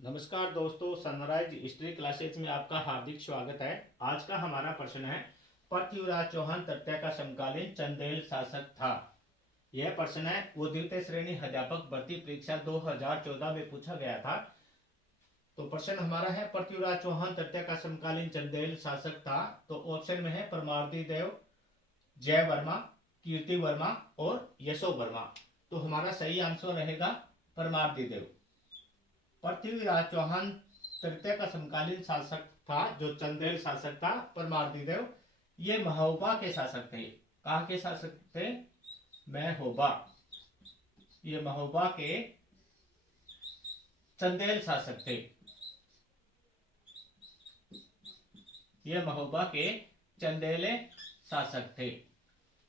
नमस्कार दोस्तों, sunrise history classes में आपका हार्दिक स्वागत है। आज का हमारा प्रश्न है, पृथ्वीराज चौहान तृतीय का समकालीन चंदेल शासक था। यह प्रश्न है वो द्वितीय श्रेणी अध्यापक भर्ती परीक्षा 2014 में पूछा गया था। तो प्रश्न हमारा है, पृथ्वीराज चौहान तृतीय का समकालीन चंदेल शासक था। तो ऑप्शन में है परमार्दी देव, जय वर्मा, कीर्ति वर्मा और यशो वर्मा। तो हमारा सही आंसर रहेगा परमार्दी देव। पृथ्वीराज चौहान तृतीय का समकालीन शासक था जो चंदेल शासक था परमार्दी देव। ये महोबा के शासक थे। कहाँ के शासक थे? महोबा। ये महोबा के चंदेल शासक थे। ये महोबा के चंदेल शासक थे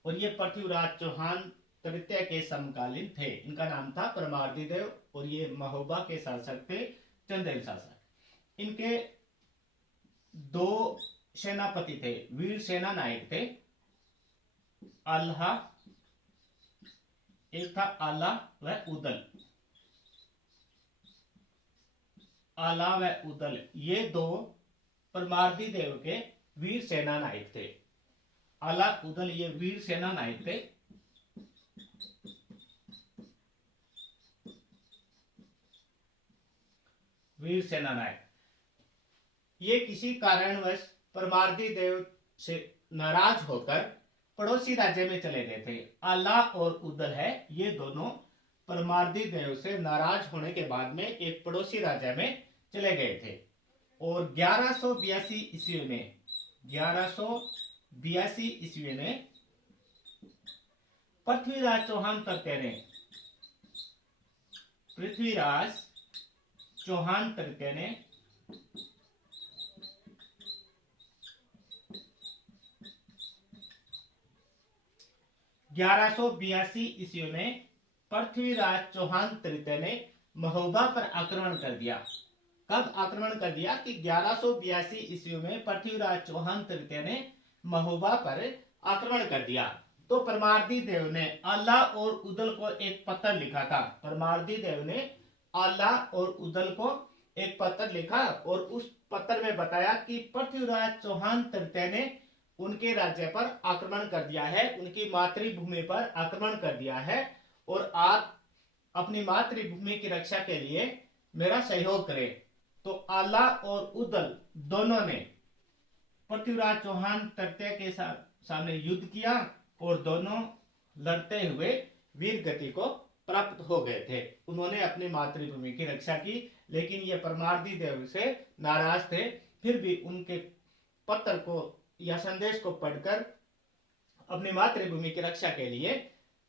और ये पृथ्वीराज चौहान तृतीय के समकालीन थे। इनका नाम था परमार्दी देव और ये महोबा के शासक थे, चंदेल शासक। इनके दो सेनापति थे, वीर सेना नायक थे। आल्हा, एक था आला व उदल। आला व उदल ये दो परमार्दी देव के वीर सेना नायक थे। आला उदल ये वीर सेना नायक थे। वीर सेना नायक ये किसी कारणवश परमार्दी देव से नाराज होकर पड़ोसी राज्य में चले गए थे। आला और उदल है, ये दोनों परमार्दी देव से नाराज होने के बाद में एक पड़ोसी राज्य में चले गए थे। और 1182 ईस्वी में 1182 ईस्वी में पृथ्वीराज चौहान तृतीय ने पृथ्वीराज चौहान तृतीय ने ईस्वी में पृथ्वीराज चौहान तृतीय ने महोबा पर आक्रमण कर दिया। कब आक्रमण कर दिया? कि 1182 ईस्वी में पृथ्वीराज चौहान तृतीय ने महोबा पर आक्रमण कर दिया। तो परमार्दी देव ने आला और उदल को एक पत्र लिखा था। परमार्दी देव ने आला और उदल को एक पत्र लिखा और उस पत्र में बताया कि पृथ्वीराज चौहान तृतीय ने उनके राज्य पर आक्रमण कर दिया है, उनकी मातृभूमि पर आक्रमण कर दिया है और आप अपनी मातृभूमि की रक्षा के लिए मेरा सहयोग करें। तो आला और उदल दोनों ने पृथ्वीराज चौहान तृतीय के सामने युद्ध किया और दोनों लड़ते हुए वीर गति को प्राप्त हो गए थे। उन्होंने अपनी मातृभूमि की रक्षा की, लेकिन ये परमार्दी देव से नाराज थे। फिर भी उनके पत्र को या संदेश को पढ़कर अपनी मातृभूमि की रक्षा के लिए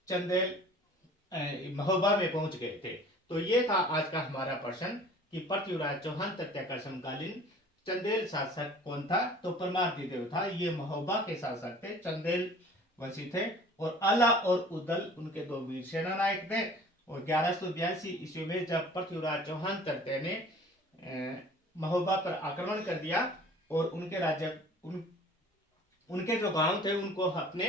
चंदेल महोबा में पहुंच गए थे। तो ये था आज का हमारा प्रश्न कि पृथ्वीराज चौहान तृतीय का समकालीन चंदेल शासक कौन था? तो परमार्दी देव था। ये महोबा के शासक थे, चंदेल वंशी थे। और आला और उदल उनके दो वीर सेना नायक थे। और 1182 ईस्वी में जब पृथ्वीराज चौहान तृतीय ने महोबा पर आक्रमण कर दिया और उनके राज्य उनके जो गांव थे उनको अपने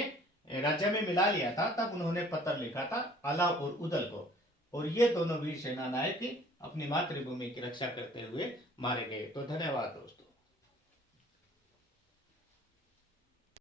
राज्य में मिला लिया था, तब उन्होंने पत्र लिखा था आला और उदल को। और ये दोनों वीर सेना नायक अपनी मातृभूमि की रक्षा करते हुए मारे गए। तो धन्यवाद दोस्तों।